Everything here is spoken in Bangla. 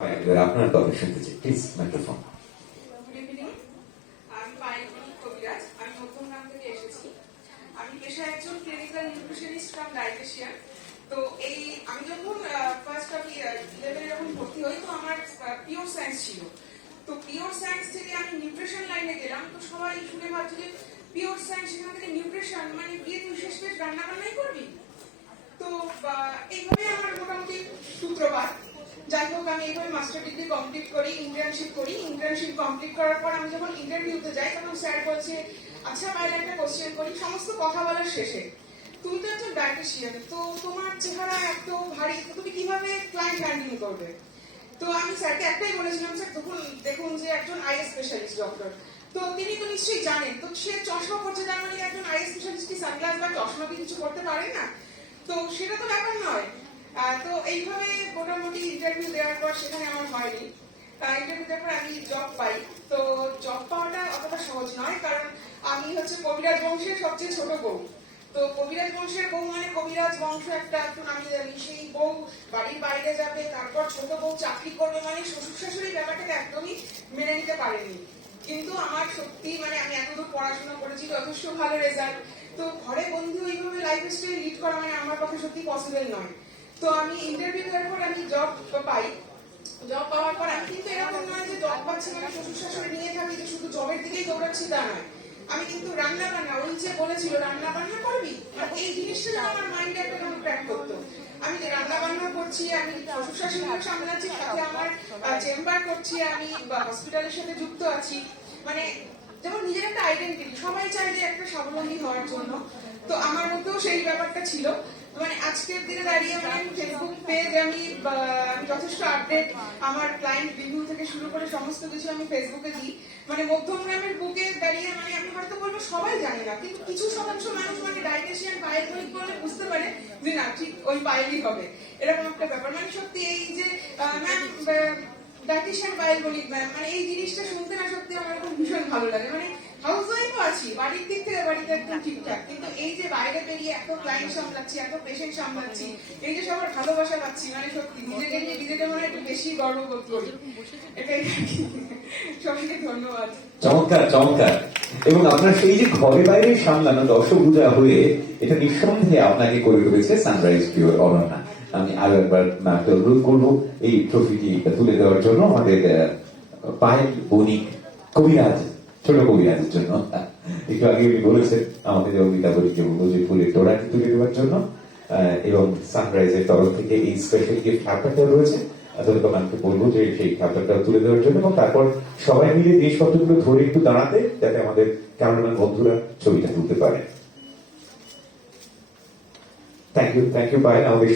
আপনার কথা শুনতে চাই, প্লিজ মাইক্রোফোন। গুড ইভিনিং, আমি পায়েলমণি কবিরাজ। আমি মধ্যমগ্রাম থেকে এসেছি। আমি পেশায় একজন ক্লিনিক্যাল নিউট্রিশনিস্ট কাম ডায়েটিশিয়ান। তো আমি যখন ফার্স্ট আমি 11 যখন ভর্তি হই, তো আমার পিওর সায়েন্স ছিল। তো পিওর সায়েন্স থেকে আমি নিউট্রিশন লাইনে গেলাম। তো সবাই শুনে ভাবছে যে পিওর সায়েন্স, সেখান থেকে নিউট্রিশন মানে গিয়ে তুই শেষ রান্না বান্নাই করবি। তো এইভাবে আমার মোটামুটি সূত্রপাত। যাই হোক, আমি এইভাবে মাস্টার ডিগ্রি কমপ্লিট করি, ইন্টার্নশিপ করি। ইন্টার্নশিপ কমপ্লিট করার পর আমি যখন ইন্টারভিউতে যাই, তখন স্যার বলছে, আচ্ছা বাইরে একটা কোশ্চেন করি। সমস্ত কথা বলার শেষে, তুমি তো একজন ডায়েটিশিয়ান, তো তোমার চেহারা এত ভারী, তো তুমি কিভাবে ক্লায়েন্ট হ্যান্ডলিং করবে? তো আমি স্যারকে একটাই বলেছিলাম, স্যার দেখুন যে একজন আই স্পেশালিস্ট ডক্টর, তো তিনি তো নিশ্চয়ই জানেন, তো সে চশমা পড়ছে, তার মানে একজন আই স্পেশালিস্ট কি সানগ্লাস বা চশমা দিয়ে কিছু করতে পারে না? তো সেটা তো ব্যাপার নয়। তো এইভাবে মোটামুটি ইন্টারভিউ দেওয়ার পর সেখানে আমার হয়নি। ইন্টারভিউ দেওয়ার পর আমি জব পাই। তো জব পাওয়াটা অতটা সহজ নয়, কারণ আমি হচ্ছে কবিরাজ বংশের সবচেয়ে ছোট বউ। তো কবিরাজ বংশের বউ মানে কবিরাজ বংশ একটা একটু নামি দামি, সেই বউ বাড়ির বাইরে যাবে, তারপর ছোট বউ চাকরি করবে, মানে শ্বশুর শাশুড়ি ব্যাপারটাকে একদমই মেনে নিতে পারেনি। কিন্তু আমার সত্যি মানে আমি এতদূর পড়াশোনা করেছি, যথেষ্ট ভালো রেজাল্ট। তো ঘরে বন্ধু এইভাবে লাইফ স্টাইল লিড করা মানে আমার পক্ষে সত্যি পসিবল নয়। তো আমি ইন্টারভিউ দেওয়ার পর আমি জব পাই। জব পাওয়ার পর আমি কিন্তু এরকম নয় যে জব পাচ্ছি মানে শ্বশুর শাশুড়ি নিয়ে থাকি, যে শুধু জবের দিকেই দৌড়াচ্ছি তা নয়। আমি কিন্তু রান্না বান্না, ওই যে বলেছিল রান্না বান্না করবি, মানে এই জিনিসটা যেন আমার মাইন্ডে একটা যেন ক্র্যাক করতো। আমি যে রান্না বান্না করছি, আমি শ্বশুর শাশুড়িকে সামলাচ্ছি, সাথে আমার চেম্বার করছি, আমি হসপিটালের সাথে যুক্ত আছি, মানে যেমন নিজের একটা আইডেন্টিটি। সবাই চায় যে একটা স্বাবলম্বী হওয়ার জন্য। তো আমার মধ্যেও সেই ব্যাপারটা ছিল। মানে আজকের দিনে দাঁড়িয়ে মানে ফেসবুক পেজ আমি যথেষ্ট আপডেট, আমার ক্লায়েন্ট রিভিউ থেকে শুরু করে সমস্ত কিছু আমি ফেসবুকে দিই। মানে মধ্যমগ্রামের বুকে দাঁড়িয়ে মানে আমি হয়তো বলবো সবাই জানে না, কিন্তু কিছু শতাংশ মানুষ মানে ডায়েটিশিয়ান পায়েল বণিক বলে বুঝতে পারে যে না, ঠিক ওই পায়েলই হবে, এরকম একটা ব্যাপার। মানে সত্যি এই যে ম্যাম ডায়েটিশিয়ান পায়েল বণিক ম্যাম, মানে এই জিনিসটা শুনতে না সত্যি আমার খুব ভীষণ ভালো লাগে। মানে হাউস ওয়াইফও আছি, বাড়ির দিক থেকে বাড়িতে একদম ঠিকঠাক, কিন্তু এই যে বাইরে বেরিয়ে এত ক্লায়েন্ট সামলাচ্ছি, এত পেশেন্ট সামলাচ্ছি, এই যে সবার ভালোবাসা পাচ্ছি, মানে সত্যি নিজেকে নিয়ে নিজেকে মনে একটু বেশি গর্ববোধ করি। এটাই সবাইকে ধন্যবাদ। চমৎকার চমৎকার। এবং আপনার সেই যে ঘরে বাইরে সামলানো দশভুজা হয়ে, এটা নিঃসন্দেহে আপনাকে করে তুলেছে সানরাইজ পিওর অনন্যা। আমি আরো একবার ম্যামকে অনুরোধ করবো এই ট্রফিটি তুলে দেওয়ার জন্য আমাদের পায়েল বণিক কবিরাজ, ছোট কবিরাজের জন্য। একটু আগে উনি বলেছেন আমাদের অমিতা বণিককে বলবো যে ফুলের তোড়াটি তুলে দেওয়ার জন্য, এবং সানরাইজের তরফ থেকে এই স্পেশাল গিফট হ্যাম্পারটাও রয়েছে। তাহলে ম্যামকে বলবো যে সেই হ্যাম্পারটাও তুলে দেওয়ার জন্য, এবং তারপর সবাই মিলে জিনিসপত্রগুলো ধরে একটু দাঁড়াতে, যাতে আমাদের ক্যামেরাম্যান বন্ধুরা ছবিটা তুলতে পারে। Thank you Payel. আমাদের